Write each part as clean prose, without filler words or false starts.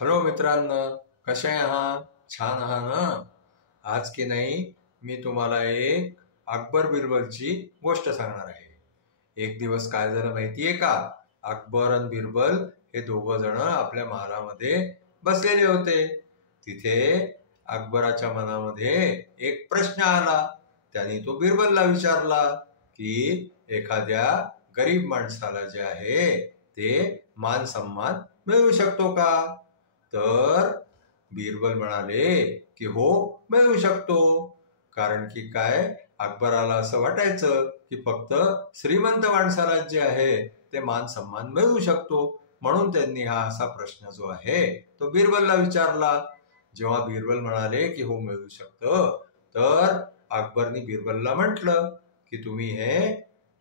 Hello मित्रांनो, कसे आहात? छान आहात ना? आज की नाही मी तुम्हाला एक अकबर बिरबलची गोष्ट सांगणार आहे. एक दिवस काय झालं माहितीये का? अकबर आणि बिरबल हे दोघं जण आपल्या महालामध्ये बसलेले होते. तिथे अकबराच्या मनामध्ये एक प्रश्न आला. त्याने तो बिरबलला विचारला की एखाद्या गरीब माणसाला जे आहे ते मान सन्मान मिळू शकतो का? तर बिरबल म्हणाले की हो, मिळू शकतो. कारण की काय, अकबराला असं वाटायचं की फक्त श्रीमंत माणसाला जे आहे ते मान सन्मान मिळू शकतो. म्हणून त्यांनी हा असा प्रश्न जो आहे तो बिरबलला विचारला. जेव्हा बिरबल म्हणाले की हो मिळू शकतं, तर अकबरनी बिरबलला म्हटलं की तुम्ही हे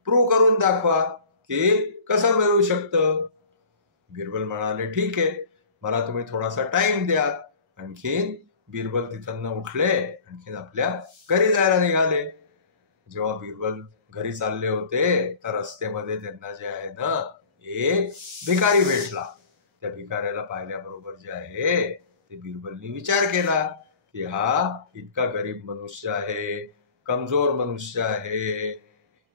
प्रूव्ह करून दाखवा की कसं मिळू शकतं. बिरबल म्हणाले ठीक आहे, मला तुम्ही थोडासा टाइम द्या. आणखीन बिरबल तिथं उठले, आणखीन आपल्या घरी जायला निघाले. जेव्हा बिरबल घरी चालले होते तर रस्त्यामध्ये त्यांना जे आहे ना एक भिकारी भेटला. त्या भिकाऱ्याला पाहिल्याबरोबर जे आहे ते बिरबलनी विचार केला की हा इतका गरीब मनुष्य आहे, कमजोर मनुष्य आहे,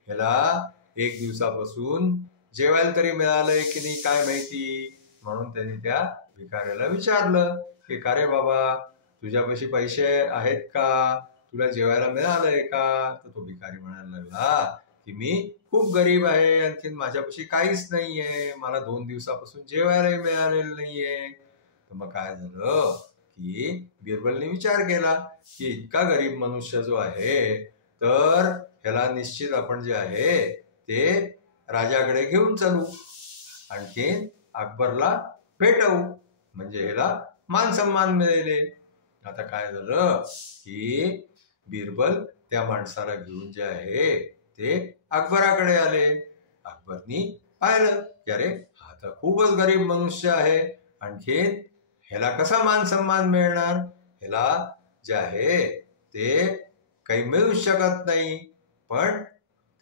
ह्याला एक दिवसापासून जेवायला तरी मिळालंय की नाही काय माहिती. म्हणून त्यांनी त्या भिकाऱ्याला विचारलं की का रे बाबा, तुझ्यापाशी पैसे आहेत का? तुला जेवायला मिळालंय का? तर तो भिकारी म्हणायला लागला की मी खूप गरीब आहे, आणखीन माझ्यापाशी काहीच नाहीये, मला 2 दिवसापासून जेवायलाही मिळालेलं नाहीये. तर मग काय झालं की बिरबलने विचार केला की इतका गरीब मनुष्य जो आहे तर ह्याला निश्चित आपण जे आहे ते राजाकडे घेऊन चालू, आणखीन अकबरला भेटवू, म्हणजे ह्याला मान सन्मान मिळेल. आता काय झालं की बिरबल त्या माणसाला घेऊन जे आहे ते अकबराकडे आले. अकबरनी पाहिलं की अरे हा तर खूपच गरीब मनुष्य आहे, आणखीन ह्याला कसा मान सन्मान मिळणार, ह्याला जे आहे ते काही मिळूच शकत नाही. पण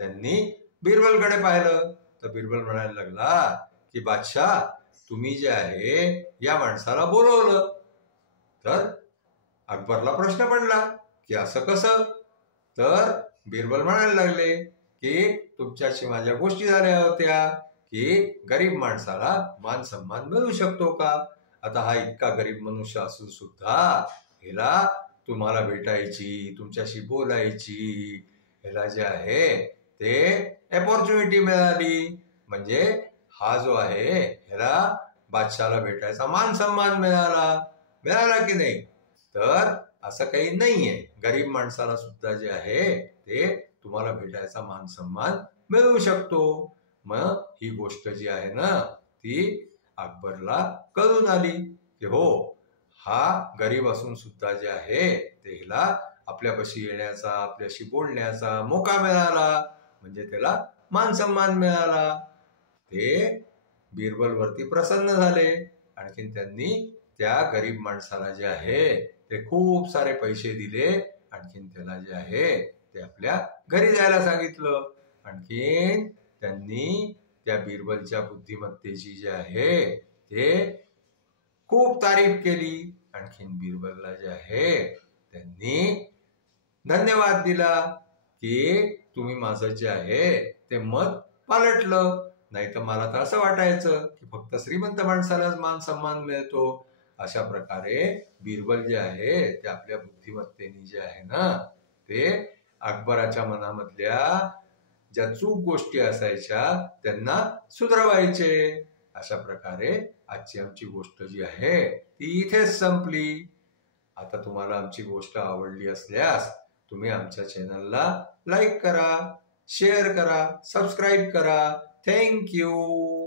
त्यांनी बिरबलकडे पाहिलं तर बिरबल म्हणायला लागला की बादशाह, तुम्ही जे आहे या माणसाला बोलवलं. तर अकबरला प्रश्न पडला की असं कसं. तर बिरबल म्हणायला लागले की तुमच्याशी माझ्या गोष्टी झाल्या होत्या की गरीब माणसाला मान सन्मान मिळू शकतो का. आता हा इतका गरीब मनुष्य असून सुद्धा ह्याला तुम्हाला भेटायची, तुमच्याशी बोलायची, ह्याला जे आहे ते अपॉर्च्युनिटी मिळाली, म्हणजे हा जो आहे ह्याला बादशाला भेटायचा मान सन्मान मिळाला की नाही. तर असं काही नाहीये, गरीब माणसाला सुद्धा जे आहे ते तुम्हाला भेटायचा मान सन्मान मिळू शकतो. मग ही गोष्ट जी आहे ना ती अकबरला कळून आली की हो, हा गरीब असून सुद्धा जे आहे ते हिला आपल्यापाशी येण्याचा, आपल्याशी बोलण्याचा मोका मिळाला, म्हणजे त्याला मान सन्मान मिळाला. ते बिरबल वरती प्रसन्न झाले. आणखीन त्यांनी त्या गरीब माणसाला जे आहे ते खूप सारे पैसे दिले, आणखीन त्याला जे आहे ते आपल्या घरी जायला सांगितलं. आणखीन त्यांनी त्या बिरबलच्या बुद्धिमत्तेची जे आहे ते खूप तारीफ केली. आणखीन बिरबलला जे आहे त्यांनी धन्यवाद दिला की तुम्ही माझं जे आहे ते मत पालटलं. नाही तर मला तर असं वाटायचं की फक्त श्रीमंत माणसालाच मान सन्मान मिळतो. अशा प्रकारे बिरबल जे आहे ते आपल्या बुद्धिमत्तेने जे आहे ना ते अकबराच्या मनामधल्या ज्या चूक गोष्टी असायच्या त्यांना सुधारवायचे. अशा प्रकारे आजची आमची गोष्ट जी आहे ती इथेच संपली. आता तुम्हाला आमची गोष्ट आवडली असल्यास तुम्ही आमच्या चॅनलला लाईक करा, शेअर करा, सबस्क्राईब करा. Thank you.